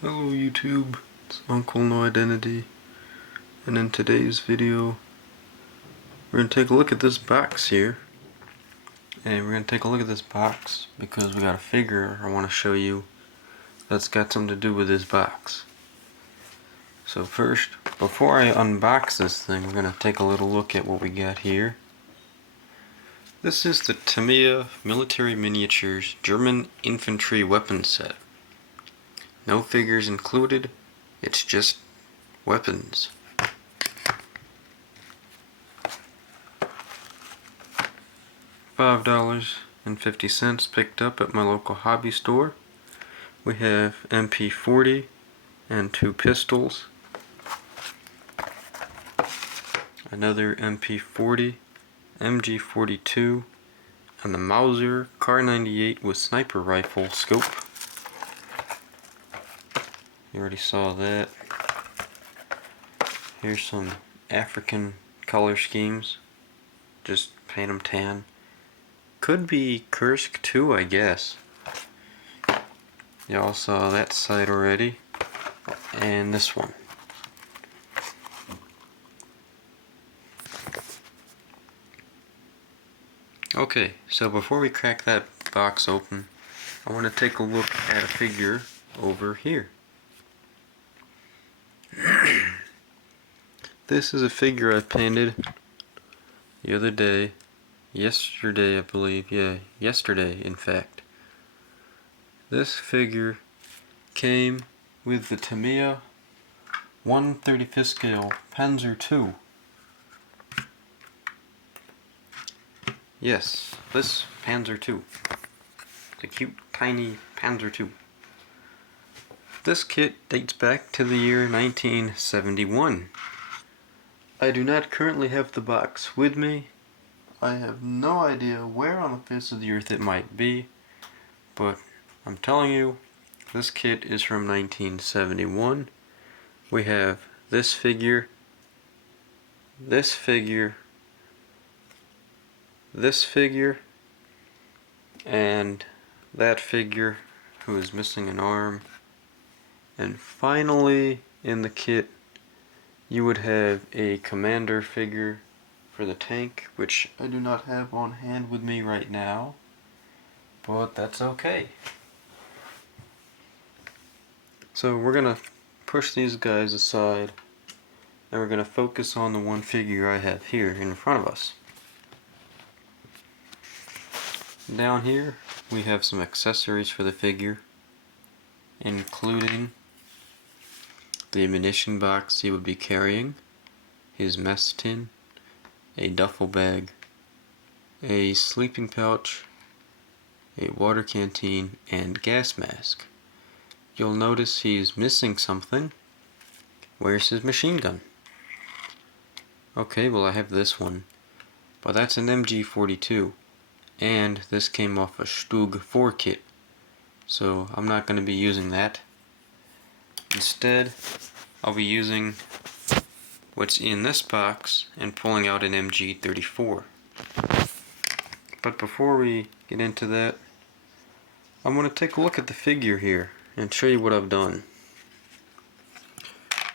Hello YouTube, it's Uncle No Identity, and in today's video we're going to take a look at this box here. And we're going to take a look at this box because we got a figure I want to show you that's got something to do with this box. So first, before I unbox this thing, we're going to take a little look at what we got here. This is the Tamiya Military Miniatures German Infantry Weapon Set. No figures included, it's just weapons. $5.50 picked up at my local hobby store. We have MP40 and 2 pistols. Another MP40, MG42, and the Mauser Kar98 with sniper rifle scope. You already saw that. Here's some African color schemes. Just paint them tan. Could be Kursk too, I guess. Y'all saw that side already. And this one. Okay, so before we crack that box open, I want to take a look at a figure over here. This is a figure I painted the other day. Yesterday, I believe. Yeah, yesterday, in fact. This figure came with the Tamiya 1/35 scale Panzer II. Yes, this Panzer II. The cute, tiny Panzer II. This kit dates back to the year 1971. I do not currently have the box with me. I have no idea where on the face of the earth it might be, but I'm telling you, this kit is from 1971. We have this figure, this figure, this figure, and that figure who is missing an arm. And finally, in the kit, you would have a commander figure for the tank, which I do not have on hand with me right now, but that's okay. So we're gonna push these guys aside, and we're gonna focus on the one figure I have here in front of us. Down here, we have some accessories for the figure, including the ammunition box he would be carrying, his mess tin, a duffel bag, a sleeping pouch, a water canteen, and gas mask. You'll notice he's missing something. Where's his machine gun? Okay, well I have this one, but that's an MG42, and this came off a Stug 4 kit, so I'm not going to be using that. Instead, I'll be using what's in this box and pulling out an MG34. But before we get into that, I'm going to take a look at the figure here and show you what I've done.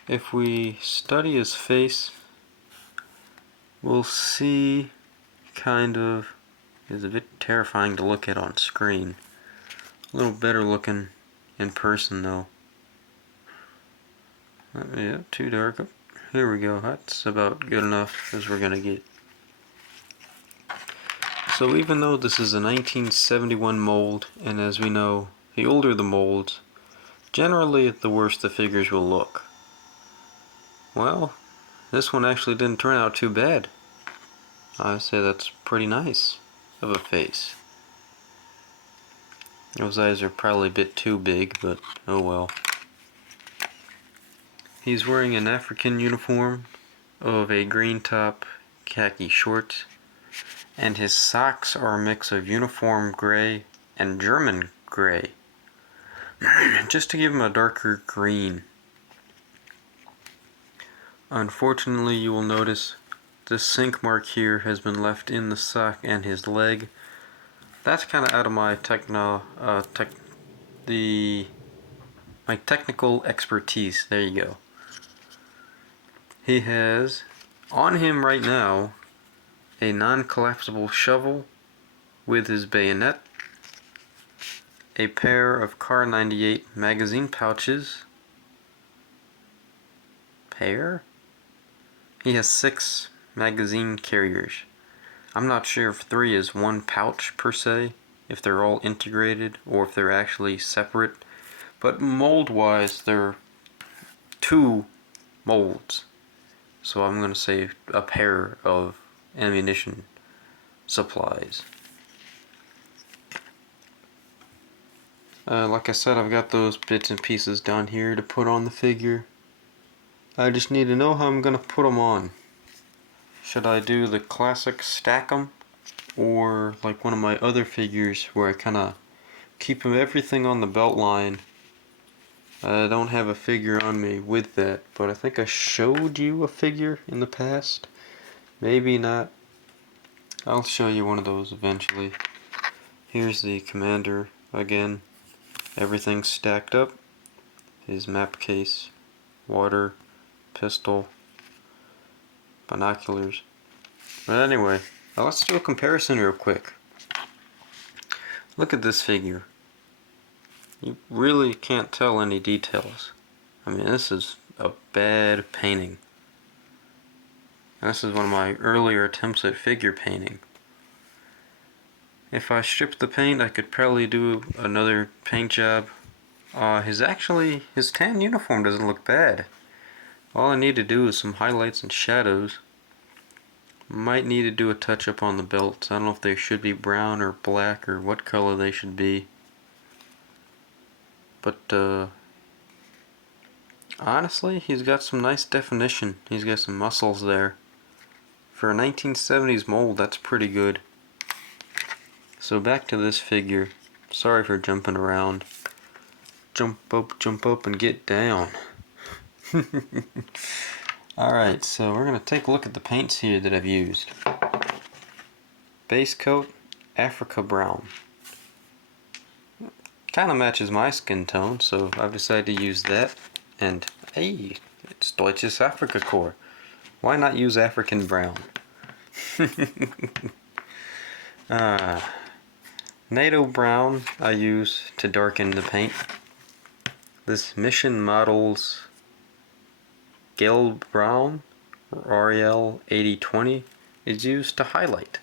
If we study his face, we'll see kind of, it's a bit terrifying to look at on screen. A little better looking in person though. Yeah, too dark. Here we go. That's about good enough as we're gonna get. So even though this is a 1971 mold, and as we know, the older the molds, generally the worse the figures will look. Well, this one actually didn't turn out too bad. I say that's pretty nice of a face. Those eyes are probably a bit too big, but oh well. He's wearing an African uniform of a green top, khaki shorts, and his socks are a mix of uniform gray and German gray, just to give him a darker green. Unfortunately, you will notice this sink mark here has been left in the sock and his leg. That's kind of out of my my technical expertise. There you go. He has on him right now a non-collapsible shovel with his bayonet, a pair of Car 98 magazine pouches. Pair? He has 6 magazine carriers. I'm not sure if 3 is one pouch per se, if they're all integrated or if they're actually separate, but mold-wise they're 2 molds. So I'm going to say a pair of ammunition supplies. Like I said, I've got those bits and pieces down here to put on the figure. I just need to know how I'm going to put them on. Should I do the classic stack 'em, or like one of my other figures where I kind of keep everything on the belt line? I don't have a figure on me with that, but I think I showed you a figure in the past. Maybe not. I'll show you one of those eventually. Here's the commander again. Everything's stacked up. His map case, water, pistol, binoculars. But anyway, let's do a comparison real quick. Look at this figure. You really can't tell any details. I mean, this is a bad painting. And this is one of my earlier attempts at figure painting. If I stripped the paint, I could probably do another paint job. His tan uniform doesn't look bad. All I need to do is some highlights and shadows. Might need to do a touch up on the belts. I don't know if they should be brown or black or what color they should be. But honestly, he's got some nice definition. He's got some muscles there. For a 1970s mold, that's pretty good. So back to this figure. Sorry for jumping around. Jump up and get down. Alright, so we're going to take a look at the paints here that I've used. Base coat, Africa Brown. Kind of matches my skin tone, so I've decided to use that. And hey, it's Deutsches Afrika Korps. Why not use African Brown? NATO Brown I use to darken the paint. This Mission Models Gelb Brown, RL 8020, is used to highlight.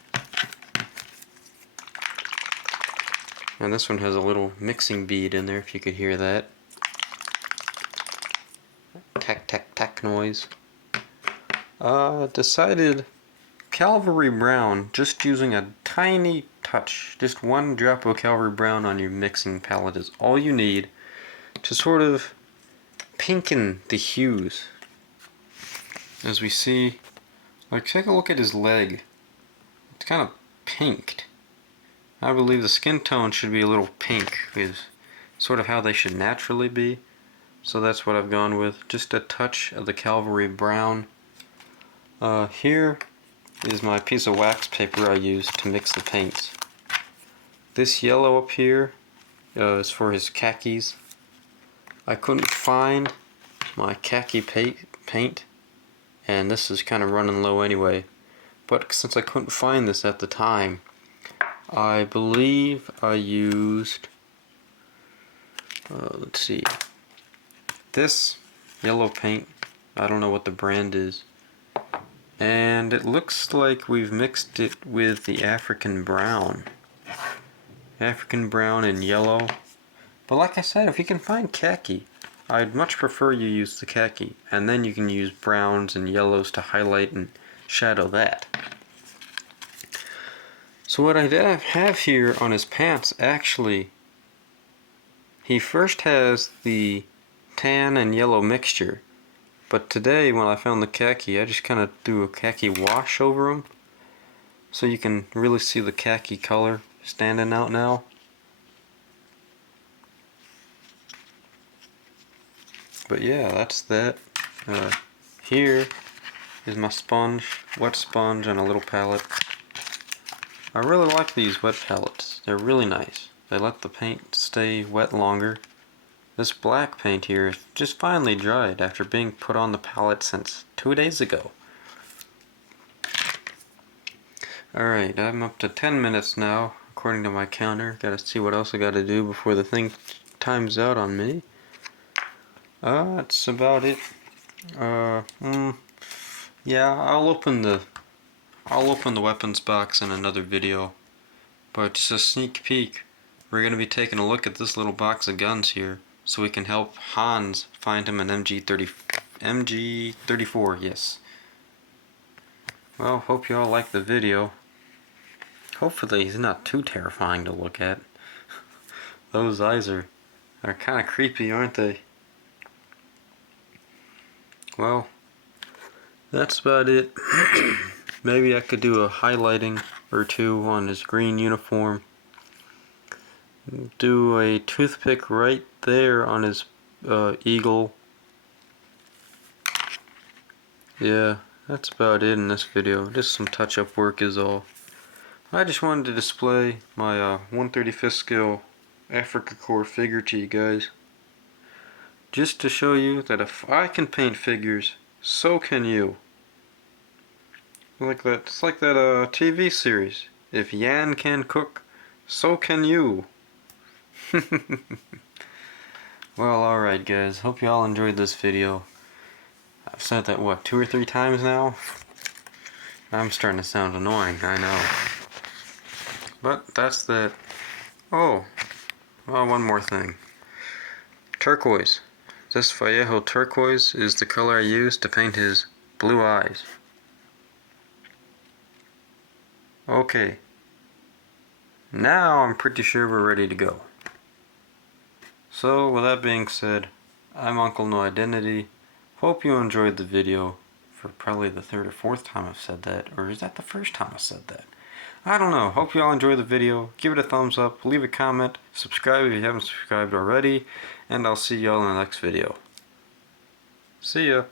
And this one has a little mixing bead in there, if you could hear that. Tack tack tack noise. Decided Cavalry Brown, just using a tiny touch, just one drop of Cavalry Brown on your mixing palette is all you need to sort of pinken the hues. As we see, like, take a look at his leg. It's kind of pinked. I believe the skin tone should be a little pink, is sort of how they should naturally be. So that's what I've gone with. Just a touch of the Cavalry Brown. Here is my piece of wax paper I used to mix the paints. This yellow up here is for his khakis. I couldn't find my khaki paint, and this is kind of running low anyway. But since I couldn't find this at the time, I believe I used, let's see, this yellow paint. I don't know what the brand is. And it looks like we've mixed it with the African Brown. African Brown and yellow. But like I said, if you can find khaki, I'd much prefer you use the khaki. And then you can use browns and yellows to highlight and shadow that. So what I have here on his pants, actually, he first has the tan and yellow mixture. But today, when I found the khaki, I just kind of threw a khaki wash over them, so you can really see the khaki color standing out now. But yeah, that's that. Here is my sponge, wet sponge on a little palette. I really like these wet palettes. They're really nice. They let the paint stay wet longer. This black paint here is just finally dried after being put on the palette since 2 days ago. Alright, I'm up to 10 minutes now, according to my counter. Gotta see what else I gotta do before the thing times out on me. That's about it. Yeah, I'll open the weapons box in another video. But just a sneak peek, we're gonna be taking a look at this little box of guns here, so we can help Hans find him an MG34, yes. Well, hope you all like the video. Hopefully he's not too terrifying to look at. Those eyes are kind of creepy, aren't they? Well, that's about it. Maybe I could do a highlighting or two on his green uniform. Do a toothpick right there on his eagle. Yeah, that's about it in this video. Just some touch-up work is all. I just wanted to display my 135th scale Africa Corps figure to you guys. Just to show you that if I can paint figures, so can you. Like that, it's like that TV series. If Yan can cook, so can you. Well, alright guys, hope you all enjoyed this video. I've said that, what, 2 or 3 times now? I'm starting to sound annoying, I know. But that's that. Oh, well, one more thing. Turquoise. This Vallejo turquoise is the color I used to paint his blue eyes. Okay. Now I'm pretty sure we're ready to go. So, with that being said, I'm Uncle No Identity. Hope you enjoyed the video for probably the 3rd or 4th time I've said that. Or is that the first time I said that? I don't know. Hope you all enjoyed the video. Give it a thumbs up, leave a comment, subscribe if you haven't subscribed already, and I'll see y'all in the next video. See ya.